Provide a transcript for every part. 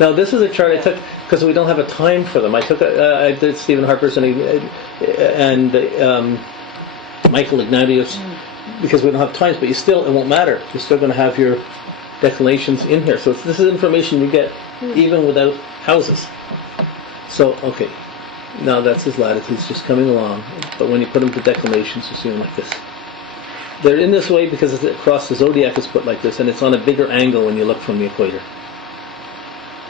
Now this is a chart I took because we don't have a time for them. I did Stephen Harper's and Michael Ignatius because we don't have times, but it won't matter. You're still going to have your declinations in here. So this is information you get even without houses. So, okay. Now that's his latitudes just coming along. But when you put them to declinations, you see them like this. They're in this way because it's across the zodiac is put like this, and it's on a bigger angle when you look from the equator,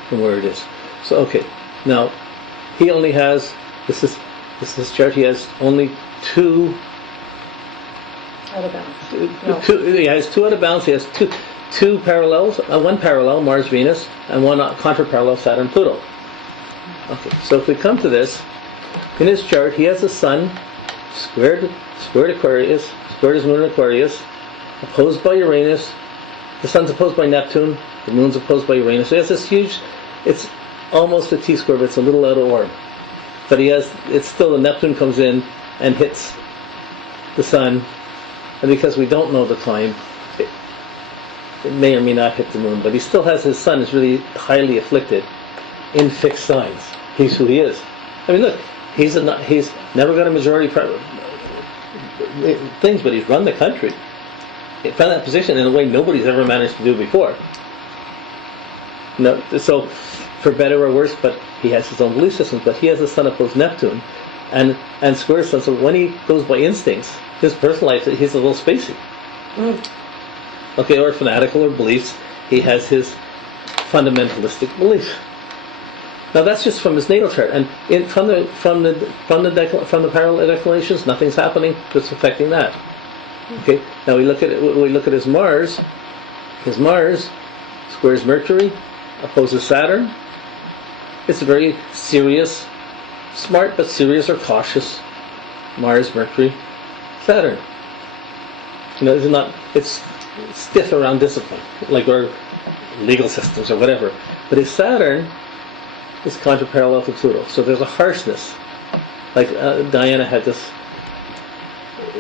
from where it is. So, okay. Now, he only has, this is his chart, he has only two Out of bounds. he has two out of bounds. He has two parallels, one parallel, Mars, Venus, and one contra-parallel, Saturn, Pluto. Okay, so if we come to this, in his chart, he has the Sun squared Aquarius, squared his moon in Aquarius, opposed by Uranus. The Sun's opposed by Neptune. The Moon's opposed by Uranus. So he has this huge, it's almost a T-square, but it's a little out of orb. But it's still, the Neptune comes in and hits the Sun. And because we don't know the time, it may or may not hit the Moon. But he still has his Sun is really highly afflicted in fixed signs. He's who he is. I mean, look, he's never got a majority things, but he's run the country. He found that position in a way nobody's ever managed to do before. No, so for better or worse, but he has his own belief systems. But he has the Sun opposed Neptune, and square Sun. So when he goes by instincts, his personal life, he's a little spacey. Okay, or fanatical or beliefs. He has his fundamentalistic belief. Now that's just from his natal chart, and from the parallel declinations, nothing's happening that's affecting that. Okay. Now we look at his Mars. His Mars squares Mercury, opposes Saturn. It's a very serious, smart but serious or cautious Mars, Mercury, Saturn. It's stiff around discipline, like our legal systems or whatever. But his Saturn is contra-parallel to Pluto. So there's a harshness. Like Diana had this,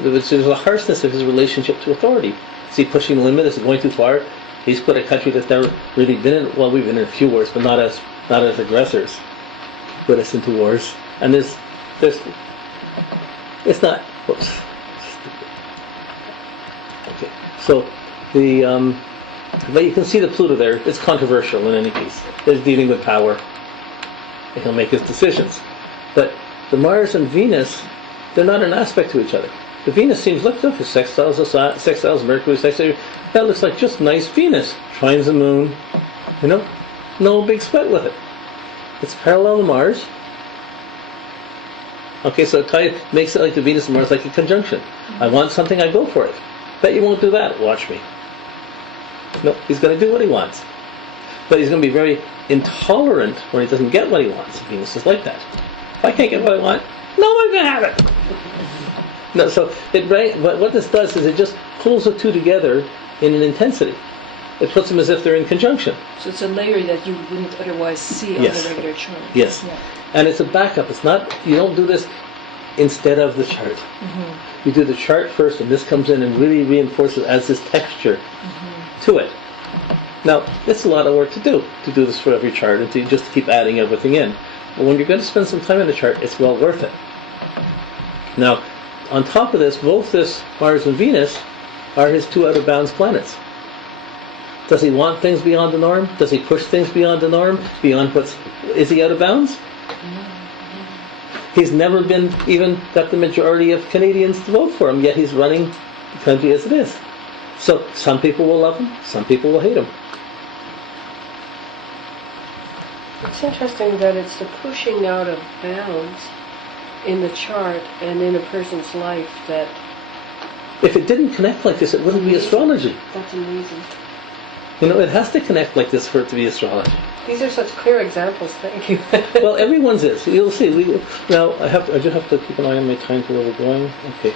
there's a harshness of his relationship to authority. Is he pushing the limit? Is he going too far? He's put a country that's never really been in, well, we've been in a few wars, but not as aggressors. Put us into wars. And it's not, whoops. Okay. So but you can see the Pluto there. It's controversial in any case. It's dealing with power. And he'll make his decisions. But the Mars and Venus, they're not an aspect to each other. The Venus seems, look, his sextiles Mercury, that looks like just nice Venus. Trines the Moon, no big sweat with it. It's parallel to Mars. Okay, so it makes it like the Venus and Mars like a conjunction. I want something, I go for it. Bet you won't do that, watch me. No, he's going to do what he wants. But he's going to be very intolerant when he doesn't get what he wants. Venus is like that. If I can't get what I want, no one's going to have it. No, so what this does is it just pulls the two together in an intensity. It puts them as if they're in conjunction. So it's a layer that you wouldn't otherwise see on the regular chart. Yes. Yeah. And it's a backup. It's not, you don't do this instead of the chart. You do the chart first, and this comes in and really reinforces as this texture to it. Now, it's a lot of work to do this for every chart and to just keep adding everything in. But when you're going to spend some time in the chart, it's well worth it. Now, on top of this, both this Mars and Venus are his two out-of-bounds planets. Does he want things beyond the norm? Does he push things beyond the norm? Is he out of bounds? He's never been even got the majority of Canadians to vote for him, yet he's running the country as it is. So some people will love him, some people will hate him. It's interesting that it's the pushing out of bounds in the chart and in a person's life that... If it didn't connect like this, it wouldn't be astrology. That's amazing. It has to connect like this for it to be astrology. These are such clear examples, thank you. Well, everyone's is. You'll see. Now, I just have to keep an eye on my time to where we're going. Okay.